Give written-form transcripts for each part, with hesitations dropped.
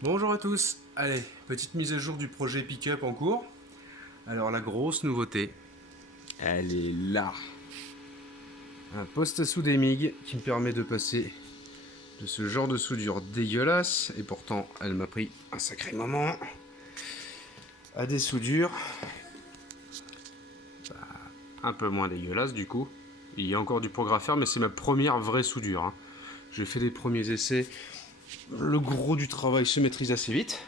Bonjour à tous, allez, petite mise à jour du projet Pick-up en cours. Alors la grosse nouveauté, elle est là. Un poste à souder MIG qui me permet de passer de ce genre de soudure dégueulasse, et pourtant elle m'a pris un sacré moment, à des soudures un peu moins dégueulasses du coup. Il y a encore du progrès à faire, mais c'est ma première vraie soudure, hein. J'ai fait des premiers essais, le gros du travail se maîtrise assez vite.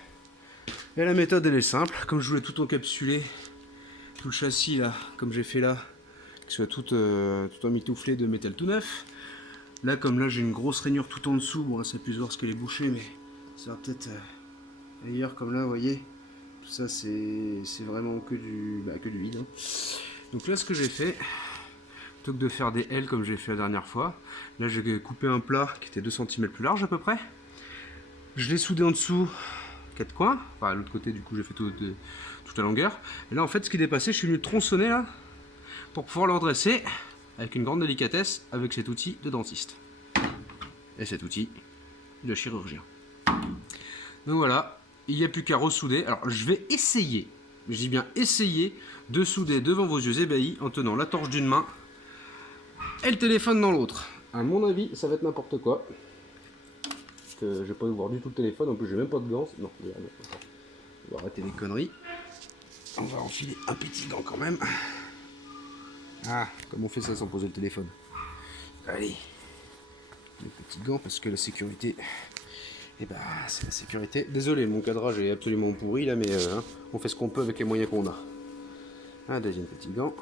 Et la méthode elle est simple, comme je voulais tout encapsuler, tout le châssis là, comme j'ai fait là, qu'il soit tout emmitouflé de métal tout neuf. Là, comme là j'ai une grosse rainure tout en dessous, bon là ça peut se voir ce qu'elle est bouchée, mais ça va peut-être ailleurs, comme là, vous voyez, tout ça c'est vraiment que du vide, hein. Donc là ce que j'ai fait, plutôt que de faire des L comme j'ai fait la dernière fois, là j'ai coupé un plat qui était 2 cm plus large à peu près. Je l'ai soudé en dessous, 4 coins, enfin à l'autre côté du coup j'ai fait toute la longueur. Et là en fait ce qui dépassait, je suis venu tronçonner là, pour pouvoir le redresser avec une grande délicatesse avec cet outil de dentiste. Et cet outil de chirurgien. Donc voilà, il n'y a plus qu'à ressouder. Alors je vais essayer, je dis bien essayer, de souder devant vos yeux ébahis en tenant la torche d'une main et le téléphone dans l'autre. À mon avis, ça va être n'importe quoi. Que je vais pas voir du tout le téléphone, en plus j'ai même pas de gants. Non, on va arrêter les conneries. On va enfiler un petit gant quand même. Ah, comment on fait ça sans poser le téléphone? Allez, le petit gant parce que la sécurité, eh ben c'est la sécurité. Désolé, mon cadrage est absolument pourri là, mais on fait ce qu'on peut avec les moyens qu'on a. Un deuxième petit gant.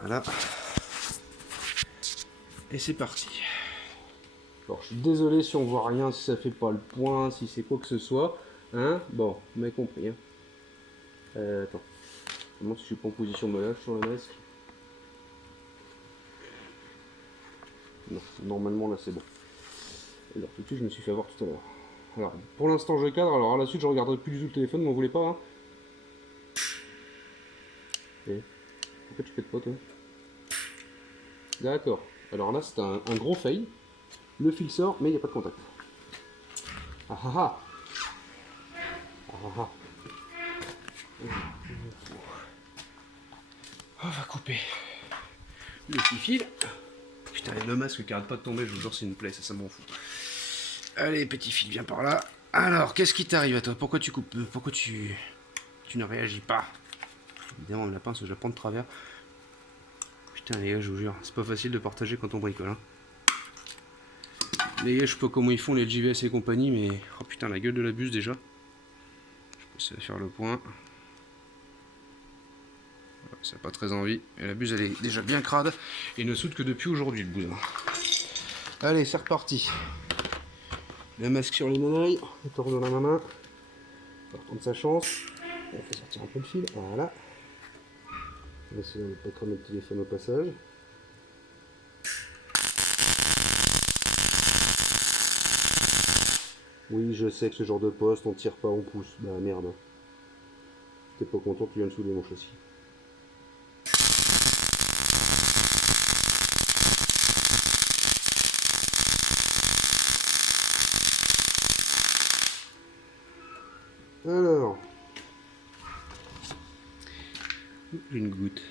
Voilà. Et c'est parti. Alors je suis désolé si on voit rien, si ça fait pas le point, si c'est quoi que ce soit. Hein? Bon, vous m'avez compris. Hein. Attends. Si je suis pas en position de me lâche sur le masque. Non, normalement là c'est bon. Alors tout de suite je me suis fait avoir tout à l'heure. Alors pour l'instant je cadre, alors à la suite je regarderai plus du tout le téléphone, m'en voulez pas, hein. Et pourquoi tu pètes pas toi? D'accord. Alors là c'est un gros fail. Le fil sort mais il n'y a pas de contact. Ah ah ah. Ah ah ah. On va couper le petit fil. Putain, le masque qui arrête pas de tomber, je vous jure c'est une plaie, ça m'en fout. Allez petit fil, viens par là. Alors, qu'est-ce qui t'arrive à toi? Pourquoi tu coupes? Pourquoi tu ne réagis pas? Évidemment, la pince, je la prends de travers. Putain, les gars, je vous jure, c'est pas facile de partager quand on bricole, hein. Les gars, je sais pas comment ils font les JVS et compagnie, mais oh putain, la gueule de la buse déjà. Je peux essayer de faire le point. Ça n'a pas très envie. Et la buse, elle est déjà bien crade et ne soude que depuis aujourd'hui, le bousin. Allez, c'est reparti. Le masque sur les monoeils, on tourne dans la main. On va prendre sa chance. On fait sortir un peu le fil. Voilà. On va essayer de ne pas cramer le téléphone au passage. Oui, je sais que ce genre de poste, on tire pas, on pousse. Bah merde. T'es pas content, tu viens de souder mon châssis. Alors. J'ai une goutte.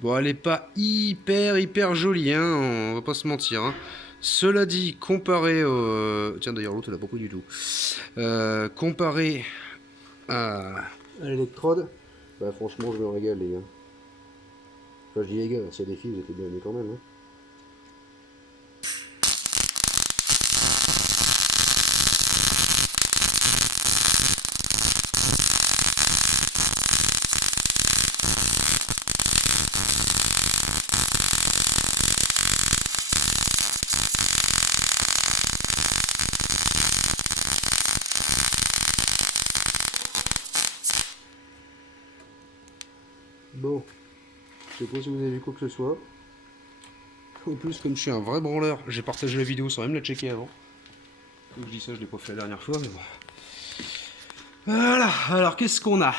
Bon, elle est pas hyper jolie, hein, on va pas se mentir, hein. Cela dit, comparé au... Tiens, d'ailleurs, l'autre, elle a pas beaucoup du tout. Comparé à l'électrode, bah franchement, je me régale, les gars. Enfin, je dis les gars, s'il y a des filles, j'étais bien aimé quand même, hein. Bon, je sais pas si vous avez vu quoi que ce soit. En plus, comme je suis un vrai branleur, j'ai partagé la vidéo sans même la checker avant. Donc je dis ça, je l'ai pas fait la dernière fois, mais bon. Voilà, alors qu'est-ce qu'on a?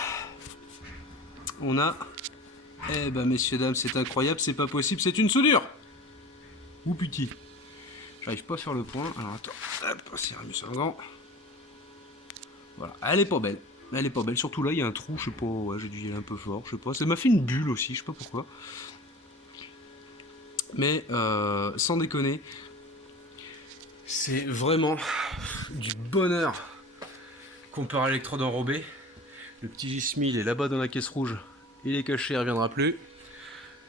On a... Eh ben messieurs, dames, c'est incroyable, c'est pas possible, c'est une soudure! Ou putain. J'arrive pas à faire le point. Alors attends, hop, c'est mieux ça avant. Voilà, elle est pas belle. Elle est pas belle, surtout là il y a un trou, je sais pas, ouais, j'ai dû y aller un peu fort, je sais pas. Ça m'a fait une bulle aussi, je sais pas pourquoi. Mais sans déconner, c'est vraiment du bonheur comparé à l'électrode enrobée. Le petit J-1000 est là-bas dans la caisse rouge, il est caché, il ne reviendra plus.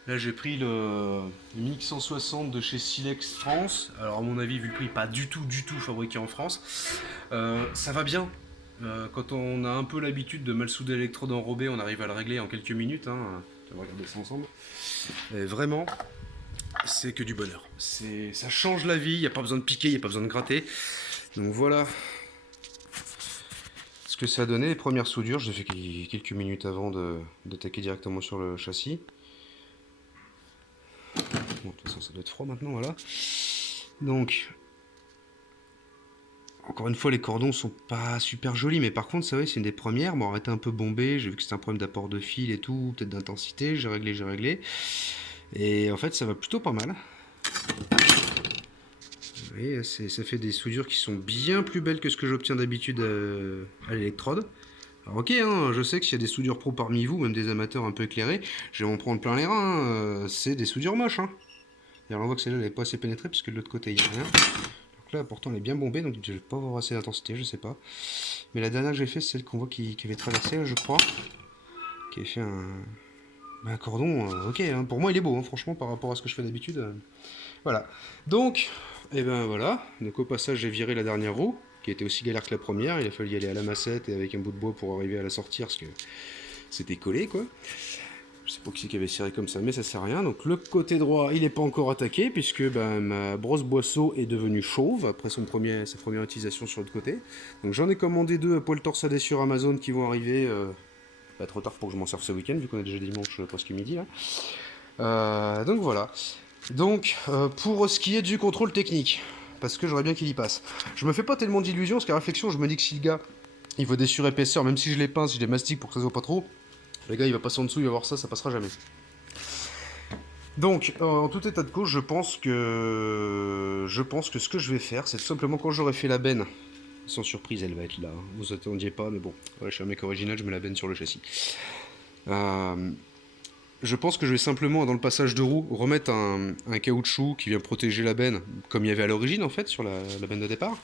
Là j'ai pris le MiX 160 de chez Silex France. Alors à mon avis, vu le prix, pas du tout fabriqué en France. Ça va bien. Quand on a un peu l'habitude de mal souder l'électrode enrobée, on arrive à le régler en quelques minutes. Hein. On va regarder ça ensemble. Et vraiment, c'est que du bonheur. Ça change la vie, il n'y a pas besoin de piquer, il n'y a pas besoin de gratter. Donc voilà ce que ça a donné. Les premières soudures, j'ai fait quelques minutes avant d'attaquer directement sur le châssis. Bon, de toute façon, ça doit être froid maintenant, voilà. Donc, encore une fois, les cordons sont pas super jolis, mais par contre, ça va, c'est une des premières. Bon, arrêté un peu bombé, j'ai vu que c'était un problème d'apport de fil et tout, peut-être d'intensité, j'ai réglé. Et en fait, ça va plutôt pas mal. Vous voyez, ça fait des soudures qui sont bien plus belles que ce que j'obtiens d'habitude à l'électrode. Alors ok, hein, je sais que s'il y a des soudures pro parmi vous, même des amateurs un peu éclairés, je vais m'en prendre plein les reins, c'est des soudures moches. Hein. D'ailleurs, on voit que celle-là, elle n'est pas assez pénétrée, puisque de l'autre côté, il n'y a rien. Donc là, pourtant, elle est bien bombée, donc je ne vais pas avoir assez d'intensité, je sais pas. Mais la dernière que j'ai fait, c'est celle qu'on voit qui avait traversé, là, je crois. Qui avait fait un cordon, ok, hein, pour moi, il est beau, hein, franchement, par rapport à ce que je fais d'habitude. Voilà. Donc, et ben voilà. Donc au passage, j'ai viré la dernière roue, qui était aussi galère que la première. Il a fallu y aller à la massette et avec un bout de bois pour arriver à la sortir, parce que c'était collé, quoi. Je sais pas qui c'est qui avait ciré comme ça, mais ça sert à rien. Donc le côté droit, il n'est pas encore attaqué, puisque ma brosse boisseau est devenue chauve après sa première utilisation sur l'autre côté. Donc j'en ai commandé 2 à poil torsadé sur Amazon qui vont arriver pas trop tard pour que je m'en serve ce week-end, vu qu'on est déjà dimanche presque midi là. Donc voilà. Donc pour ce qui est du contrôle technique, parce que j'aurais bien qu'il y passe. Je me fais pas tellement d'illusions, parce qu'à réflexion, je me dis que si le gars il veut des surépaisseurs, même si je les pince, si je les mastique pour que ça se voit pas trop, le gars il va passer en dessous, il va voir ça passera jamais. Donc, en tout état de cause, je pense que ce que je vais faire, c'est tout simplement quand j'aurai fait la benne, sans surprise, elle va être là, hein. Vous attendiez pas, mais bon, ouais, je suis un mec original, je mets la benne sur le châssis. Je pense que je vais simplement, dans le passage de roue, remettre un caoutchouc qui vient protéger la benne, comme il y avait à l'origine en fait, sur la benne de départ.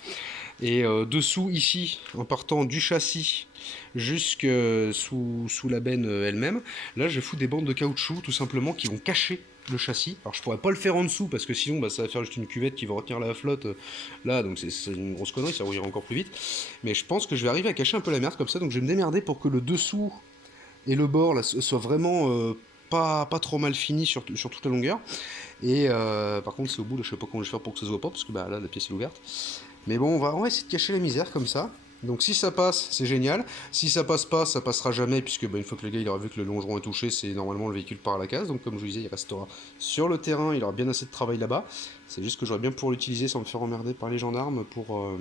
Et dessous, ici, en partant du châssis jusque sous la benne elle-même, là je fous des bandes de caoutchouc tout simplement qui vont cacher le châssis. Alors je pourrais pas le faire en dessous parce que sinon bah, ça va faire juste une cuvette qui va retenir la flotte là, donc c'est une grosse connerie, ça rouillera encore plus vite. Mais je pense que je vais arriver à cacher un peu la merde comme ça, donc je vais me démerder pour que le dessous et le bord là, soit vraiment pas trop mal fini sur toute la longueur. Et par contre c'est au bout, là, je sais pas comment je vais faire pour que ça se voit pas, parce que bah, là la pièce est ouverte. Mais bon, on va essayer de cacher la misère comme ça. Donc si ça passe, c'est génial. Si ça passe pas, ça passera jamais, puisque bah, une fois que le gars il aura vu que le longeron est touché, c'est normalement le véhicule part à la case. Donc comme je vous disais, il restera sur le terrain, il aura bien assez de travail là-bas. C'est juste que j'aurais bien pouvoir l'utiliser sans me faire emmerder par les gendarmes pour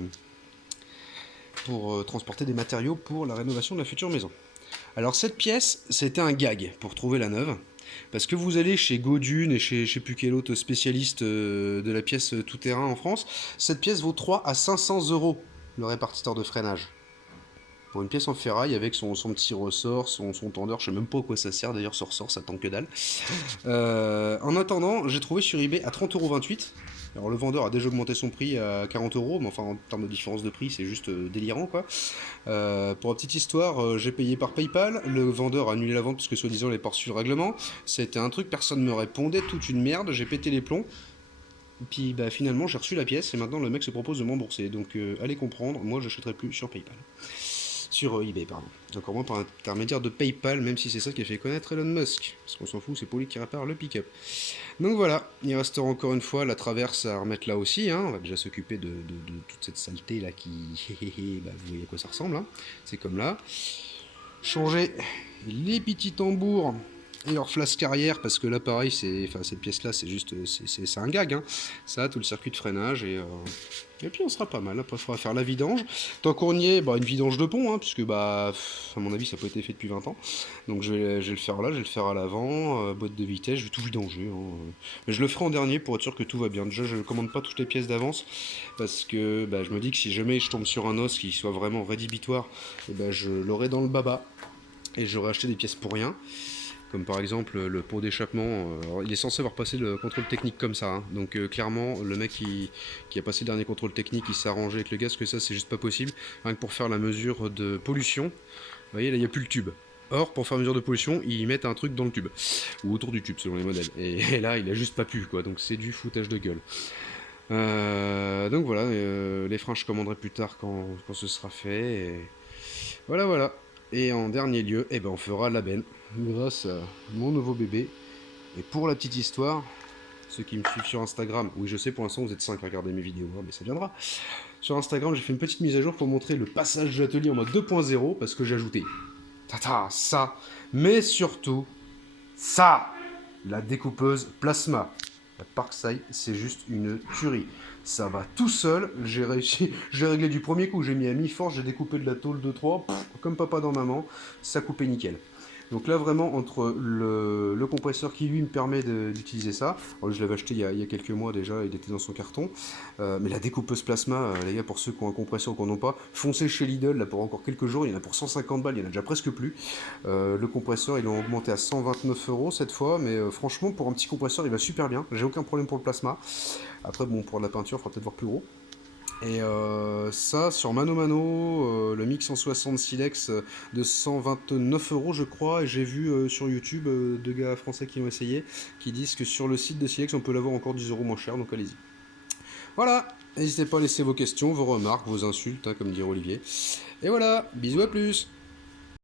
transporter des matériaux pour la rénovation de la future maison. Alors cette pièce, c'était un gag pour trouver la neuve. Parce que vous allez chez Godune et chez je sais plus quel autre spécialiste de la pièce tout-terrain en France, cette pièce vaut 3 à 500 euros le répartiteur de freinage. Pour une pièce en ferraille avec son petit ressort, son tendeur, je sais même pas à quoi ça sert d'ailleurs ce ressort, ça tend que dalle. En attendant, j'ai trouvé sur eBay à 30,28 €. Alors le vendeur a déjà augmenté son prix à 40 €, mais enfin en termes de différence de prix c'est juste délirant quoi. Pour la petite histoire, j'ai payé par PayPal, le vendeur a annulé la vente parce que soi-disant il n'est pas reçu le règlement. C'était un truc, personne ne me répondait, toute une merde, j'ai pété les plombs. Et puis bah, finalement j'ai reçu la pièce et maintenant le mec se propose de m'embourser. Donc allez comprendre, moi j'achèterai plus sur PayPal. Sur eBay, pardon. Encore moins par intermédiaire de PayPal, même si c'est ça qui a fait connaître Elon Musk. Parce qu'on s'en fout, c'est pour lui qui répare le pick-up. Donc voilà, il restera encore une fois la traverse à remettre là aussi. Hein. On va déjà s'occuper de toute cette saleté là qui... bah, vous voyez à quoi ça ressemble. Hein. C'est comme là. Changer les petits tambours Et leur flasque arrière, parce que là pareil, cette pièce là c'est juste, c'est un gag, hein. Ça, tout le circuit de freinage, et puis on sera pas mal. Après il faudra faire la vidange. Tant qu'on y est, une vidange de pont, hein, puisque à mon avis ça n'a pas été fait depuis 20 ans. Donc je vais le faire là, je vais le faire à l'avant, boîte de vitesse, je vais tout vidanger, hein. Mais je le ferai en dernier pour être sûr que tout va bien. Déjà je ne commande pas toutes les pièces d'avance, parce que je me dis que si jamais je tombe sur un os qui soit vraiment rédhibitoire, je l'aurai dans le baba, et j'aurai acheté des pièces pour rien. Comme par exemple le pot d'échappement, il est censé avoir passé le contrôle technique comme ça, hein. Donc clairement le mec qui a passé le dernier contrôle technique, il s'est arrangé avec le gaz, que ça c'est juste pas possible, rien que pour faire la mesure de pollution. Vous voyez là il n'y a plus le tube. Or pour faire mesure de pollution ils mettent un truc dans le tube, ou autour du tube selon les modèles, et là il a juste pas pu quoi, donc c'est du foutage de gueule. Donc voilà, les freins je commanderai plus tard quand ce sera fait, et voilà. Et en dernier lieu, on fera la benne, grâce à mon nouveau bébé. Et pour la petite histoire, ceux qui me suivent sur Instagram, oui je sais pour l'instant vous êtes 5 à regarder mes vidéos, mais ça viendra. Sur Instagram j'ai fait une petite mise à jour pour montrer le passage de l'atelier en mode 2.0, parce que j'ai ajouté ça, mais surtout ça, la découpeuse plasma. La Parkside, c'est juste une tuerie. Ça va tout seul, j'ai réussi, je l'ai réglé du premier coup, j'ai mis à mi-force, j'ai découpé de la tôle de 3, comme papa dans maman, ça coupait nickel. Donc là vraiment entre le compresseur qui lui me permet d'utiliser ça, alors, je l'avais acheté il y a quelques mois déjà, il était dans son carton, mais la découpeuse plasma, les gars, pour ceux qui ont un compresseur ou qui n'en ont pas, foncez chez Lidl là pour encore quelques jours, il y en a pour 150 balles, il y en a déjà presque plus. Le compresseur ils l'ont augmenté à 129 € cette fois, mais franchement pour un petit compresseur il va super bien, j'ai aucun problème pour le plasma. Après bon pour la peinture il faudra peut-être voir plus gros. Et ça, sur Mano Mano, le mix en 60 silex de 129 € je crois, et j'ai vu sur YouTube deux gars français qui ont essayé, qui disent que sur le site de Silex on peut l'avoir encore 10 € moins cher, donc allez-y. Voilà, n'hésitez pas à laisser vos questions, vos remarques, vos insultes, hein, comme dirait Olivier. Et voilà, bisous, à plus.